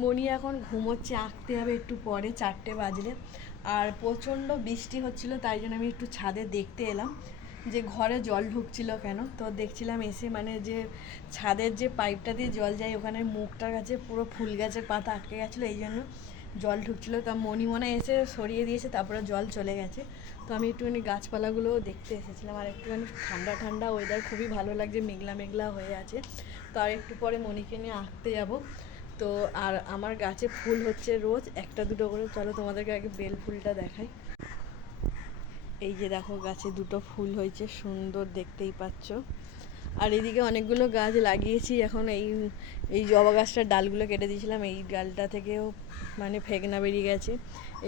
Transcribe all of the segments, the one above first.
মনি এখন ঘুমোচ্ছে, আঁকতে হবে একটু পরে 4টে বাজলে। আর প্রচণ্ড বৃষ্টি হচ্ছিলো, তাই জন্য আমি একটু ছাদে দেখতে এলাম যে ঘরে জল ঢুকছিল কেন। তো দেখছিলাম এসে মানে যে ছাদের যে পাইপটা দিয়ে জল যায় ওখানে মুখটার কাছে পুরো ফুল গাছের পাতা আটকে গেছিলো, এই জন্য জল ঢুকছিলো। তা মনি মনে এসে সরিয়ে দিয়েছে, তারপরে জল চলে গেছে। তো আমি একটুখানি গাছপালাগুলোও দেখতে এসেছিলাম। আর একটুখানি ঠান্ডা ঠান্ডা ওয়েদার, খুবই ভালো লাগছে, মেঘলা মেঘলা হয়ে আছে। তো আর একটু পরে মনিকে নিয়ে আঁকতে যাবো। তো আর আমার গাছে ফুল হচ্ছে রোজ একটা দুটো করে। চলো তোমাদেরকে আগে বেল ফুলটা দেখাই। এই যে দেখো গাছে দুটো ফুল হয়েছে, সুন্দর, দেখতেই পাচ্ছ। আর এদিকে অনেকগুলো গাছ লাগিয়েছি এখন। এই জবা গাছটার ডালগুলো কেটে দিয়েছিলাম, এই ডালটা থেকেও মানে ফেকনা বেরিয়ে গেছে।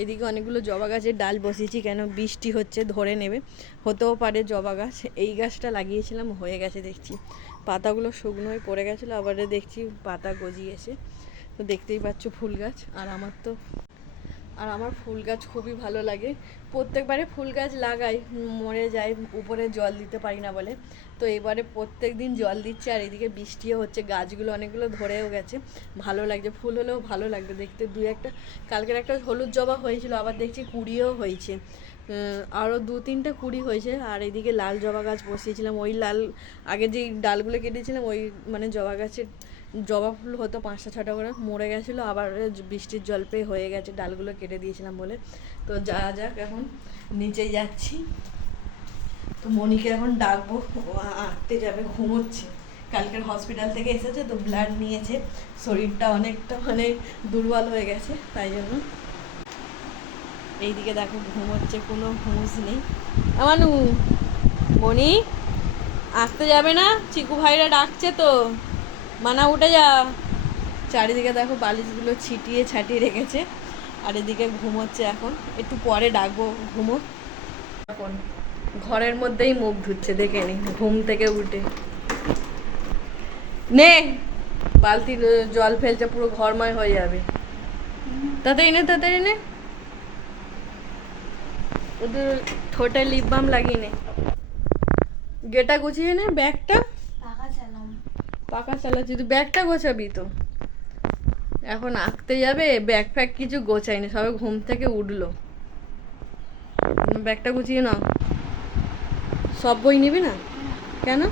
এদিকে অনেকগুলো জবা গাছের ডাল বসিয়েছি, কেন বৃষ্টি হচ্ছে ধরে নেবে, হতেও পারে জবা গাছ। এই গাছটা লাগিয়েছিলাম, হয়ে গেছে দেখছি। পাতাগুলো শুকনো হয়ে পড়ে গেছিলো, আবার দেখছি পাতা গজিয়েছে। তো দেখতেই পাচ্ছ ফুল গাছ। আর আমার ফুল গাছ খুবই ভালো লাগে। প্রত্যেকবারে ফুল গাছ লাগাই, মরে যায়, উপরে জল দিতে পারি না বলে। তো এবারে প্রত্যেক দিন জল দিচ্ছে, আর এদিকে বৃষ্টিও হচ্ছে, গাছগুলো অনেকগুলো ধরেও গেছে। ভালো লাগছে, ফুল হলেও ভালো লাগবে দেখতে। কালকের একটা হলুদ জবা হয়েছিল, আবার দেখছি কুড়িও হয়েছে, আরও 2-3টে কুড়ি হয়েছে। আর এদিকে লাল জবা গাছ বসিয়েছিলাম, ওই লাল আগে যেই ডালগুলো কেটেছিলাম ওই মানে জবা গাছের জবা ফুল হতো 5টা 6টা করে, মরে গেছিলো, আবার বৃষ্টির জল পেয়ে হয়ে গেছে, ডালগুলো কেটে দিয়েছিলাম বলে। তো যাক এখন নিচে যাচ্ছি। তো মনিকে এখন ডাকবো, আঁকতে যাবে, ঘুমোচ্ছে। কালকের হসপিটাল থেকে এসেছে, তো ব্লাড নিয়েছে, শরীরটা অনেকটা মানে দুর্বল হয়ে গেছে, তাই জন্য। এইদিকে দেখো ঘুমোচ্ছে, কোনো হুঁশ নেই। আমানু, মনি আঁকতে যাবে না? চিকু ভাইরা ডাকছে তো, মানা উঠে যা। চারিদিকে দেখো বালিশগুলো ছিটিয়ে ছাটিয়ে রেখেছে। আর এদিকে ঘুমোচ্ছে এখন, একটু পরে ডাকবো ঘুমো। এখন ঘরের মধ্যেই মুখ ধুচ্ছে, দেখে নি ঘুম থেকে উঠে। নে বালতির জল ফেলছে, পুরো ঘরময় হয়ে যাবে। তাড়াতাড়ি নে ওদের ঠোঁটে লিপ বাম লাগিয়ে নে। গেটা গুছিয়ে নে, ব্যাগটা পাকা চালাচ্ছি, তুই ব্যাগটা গোছাবি তো। এখন আঁকতে যাবে, ব্যাগ ফ্যাগ কিছু গোছায়নি, সবে ঘুম থেকে উঠলো। ব্যাগটা গুছিয়ে নাও। সব বই নিবি না কেন?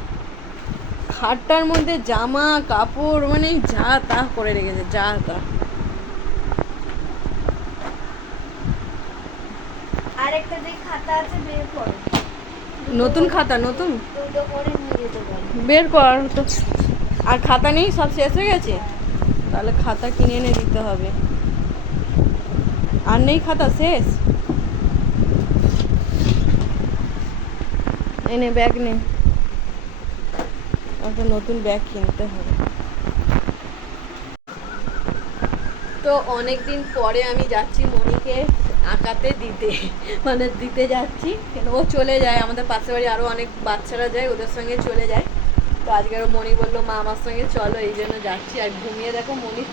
খাটটার মধ্যে জামা কাপড় মানে যা তা করে রেখেছে, যা তা। আরেকটা যে খাতা আছে বের কর। নতুন খাতা, নতুন দুটো করে নিয়ে যেতে পারি। বের কর তো। আর খাতা নেই, সব শেষ হয়ে গেছে? তাহলে খাতা কিনে এনে দিতে হবে। আর নেই খাতা, শেষ? এনে ব্যাগ নে, একটা নতুন ব্যাগ কিনতে হবে। তো অনেক দিন পরে আমি যাচ্ছি মনিকে আঁকাতে দিতে যাচ্ছি, কেন ও চলে যায়, আমাদের পাশের বাড়ি আরও অনেক বাচ্চারা যায়, ওদের সঙ্গে চলে যায়। তো আজকে আরও মনি বললো মা আমার সঙ্গে চলো, এই জন্য যাচ্ছি। আর ঘুমিয়ে দেখো মনির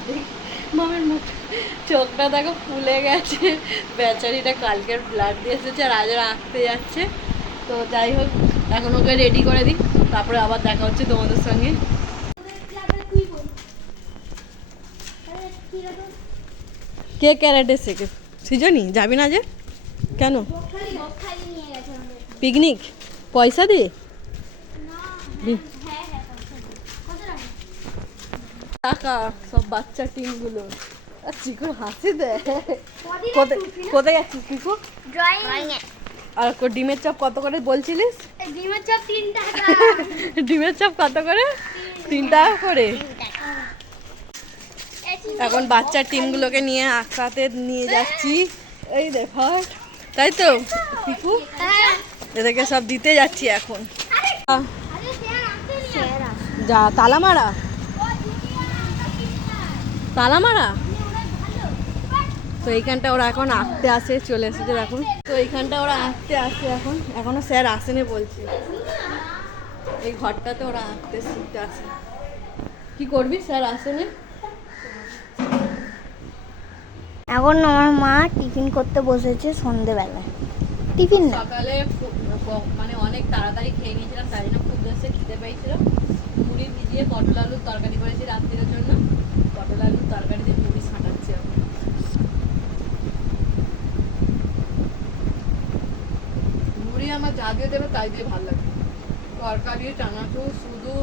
মামের মুখ চোখটা দেখো ফুলে গেছে, বেচারিটা কালকের ব্লাড দিয়ে এসেছে, আর আজ আঁকতে যাচ্ছে। তো যাই হোক, এখন ওকে রেডি করে দিই, তারপরে আবার দেখা হচ্ছে তোমাদের সঙ্গে। কে ক্যারেটে শেখে? সৃজনী যাবি না যে কেন? পিকনিক পয়সা দিয়ে? টাকা সব বাচ্চা টিমগুলো। আর চিকুর হাসি দেয়। কোথায় যাচ্ছিস চিকু? আর ডিমের চপ কত করে বলছিলিস? ডিমের চপ 3 টাকা। ডিমের চপ কত করে? 3 টাকা করে। এখন বাচ্চার টিমগুলোকে নিয়ে আঁকাতে নিয়ে যাচ্ছি, এই দেখো, তাই তো পিকু? এদেরকে সব দিতে যাচ্ছি এখন। যা তালামারা তো এইখানটা ওরা এখন আঁকতে আসে, চলে এসেছে এখন। তো এইখানটা ওরা আঁকতে আসে এখন, এখনো স্যার আসেনি বলছে। এই ঘরটাতে ওরা আঁকতে শিখতে আসে। কি করবি, স্যার আসেনি? এখন আমার মা টিফিন করতে বসেছে সন্ধ্যেবেলায়। টিফিন না, সকালে মানে অনেক তাড়াতাড়ি খেয়ে নিয়েছিলাম, তাই জন্য খুব বেশি খিদে পেয়েছিল। মুড়ি ভিজিয়ে পটল আলুর তরকারি করেছি রাত্রির জন্য, পটল আলুর তরকারি দিয়ে মুড়ি আমার যা দিয়ে দেবে তাই দিয়ে ভালো লাগে। তরকারি চানাচুর শুধু